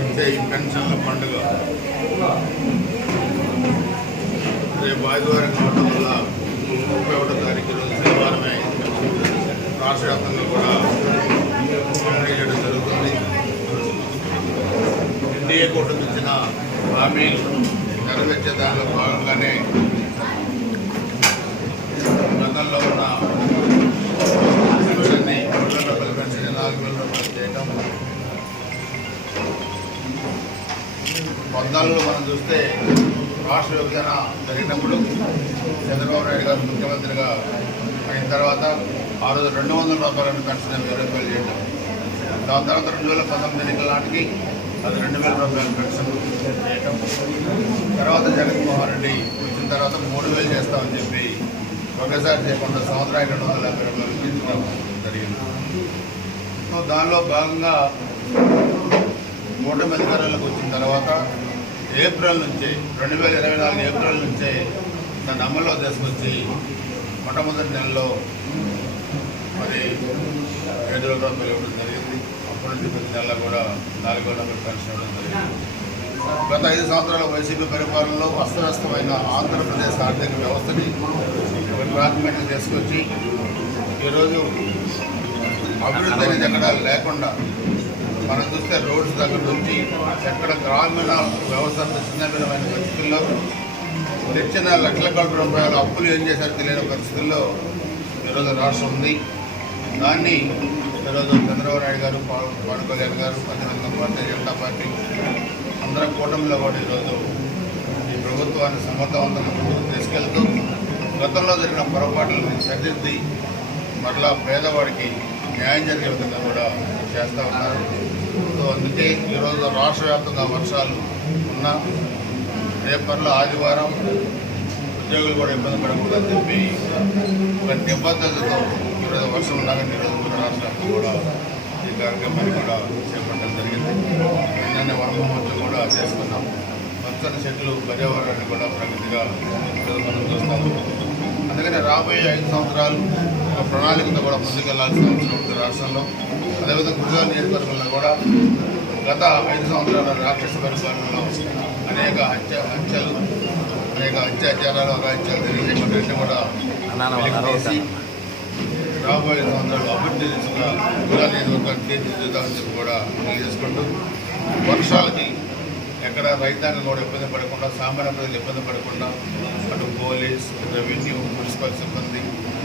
అంటే ఈ పెన్షన్ల పండుగ. రేపు ఆదివారం కావడం వల్ల ముప్పై ఒకటో తారీఖు రోజు శనివారమే రాష్ట్ర వ్యాప్తంగా కూడా పంపిణీ చేయడం జరుగుతుంది. ఎన్డీఏ కూటమి ఇచ్చిన హామీలు నెరవేర్చే దానిలో భాగంగానే పద్నాలుగులో మనం చూస్తే రాష్ట్ర విభజన జరిగినప్పుడు చంద్రబాబు నాయుడు గారు ముఖ్యమంత్రిగా అయిన తర్వాత ఆ రోజు రెండు వందల రూపాయలను పెన్షన్ వెయ్యి రూపాయలు చేయడం దాని తర్వాత రెండు వేల పంతొమ్మిది ఎన్నికల నాటికి అది రెండు వేల రూపాయల పెన్షన్ చేయటం తర్వాత జగన్మోహన్ రెడ్డి వచ్చిన తర్వాత మూడు వేలు చేస్తామని చెప్పి ఒకేసారి చేయకుండా సంవత్సరానికి రెండు వందల యాభై రూపాయలు పెంచడం జరిగింది. సో దానిలో భాగంగా కూటమి అధికారంలోకి వచ్చిన తర్వాత ఏప్రిల్ నుంచి రెండు వేల ఇరవై నాలుగు ఏప్రిల్ నుంచే దాన్ని అమల్లో తీసుకొచ్చి మొట్టమొదటి నెలలో మరి ఏడు వేల రూపాయలు ఇవ్వడం జరిగింది. అప్పటి నుంచి ప్రతి నెలలో కూడా నాలుగు వేల రూపాయలు పెన్షన్ ఇవ్వడం జరిగింది. గత ఐదు సంవత్సరాల వైసీపీ పరిపాలనలో అస్తవ్యస్తమైన ఆంధ్రప్రదేశ్ ఆర్థిక వ్యవస్థని ఒక తీసుకొచ్చి ఈరోజు అభివృద్ధి అనేది ఎక్కడ లేకుండా మనం చూస్తే రోడ్స్ దగ్గర నుంచి ఎక్కడ గ్రామీణ వ్యవస్థ చిన్నమైన పరిస్థితుల్లో తెచ్చిన లక్షల కోట్ల రూపాయల అప్పులు ఏం చేశారు తెలియని పరిస్థితుల్లో ఈరోజు రాష్ట్రం ఉంది. దాన్ని ఈరోజు చంద్రబాబు నాయుడు గారు పవన్ కళ్యాణ్ గారు అదేవిధంగా భారతీయ జనతా పార్టీ అందరం కూటమిలో కూడా ఈరోజు ఈ ప్రభుత్వాన్ని సమర్థవంతంగా తీసుకెళ్తూ గతంలో జరిగిన పొరపాట్లను సరిదిద్ది మరలా పేదవాడికి న్యాయం జరిగే విధంగా కూడా చేస్తూ ఉన్నారు. అందుకే ఈరోజు రాష్ట్ర వ్యాప్తంగా వర్షాలు ఉన్నా రేపట్లో ఆదివారం ఉద్యోగులు కూడా ఇబ్బంది పడకూడదని చెప్పి ఒక నిబద్ధతతో ఈరోజు వర్షం ఉండగా ఈరోజు రాష్ట్ర కూడా ఈ కార్యక్రమాన్ని కూడా చేపట్టడం జరిగింది. నిన్ననే వరమహోత్సవం కూడా చేసుకున్నాం. పచ్చని చెట్లు పర్యావరణాన్ని కూడా ప్రగతిగా మనం చూస్తాము అందుకని రాబోయే ఐదు సంవత్సరాలు ఒక ప్రణాళికతో కూడా ముందుకెళ్ళాల్సిన అవసరం ఉంది రాష్ట్రంలో. అదేవిధంగా గుజరాత్ నియోజకవర్గంలో కూడా గత ఐదు సంవత్సరాల రాక్షస పరిపాలనలో అనేక హత్య హత్యలు అనేక అత్యాచారాలు అగాత్యాలు జరిగినటువంటి కూడా వెలికితీసి రాబోయే సంవత్సరాలు అభివృద్ధి దిశగా గుజరాత్ నియోజకవర్గాన్ని తీర్చిదిద్దామని చెప్పి కూడా తెలియజేసుకుంటూ వర్షాలకి ఎక్కడ రైతాంగం కూడా ఇబ్బంది పడకుండా సామాన్య ప్రజలు ఇబ్బంది పడకుండా అటు పోలీస్ రెవెన్యూ మున్సిపల్ సిబ్బంది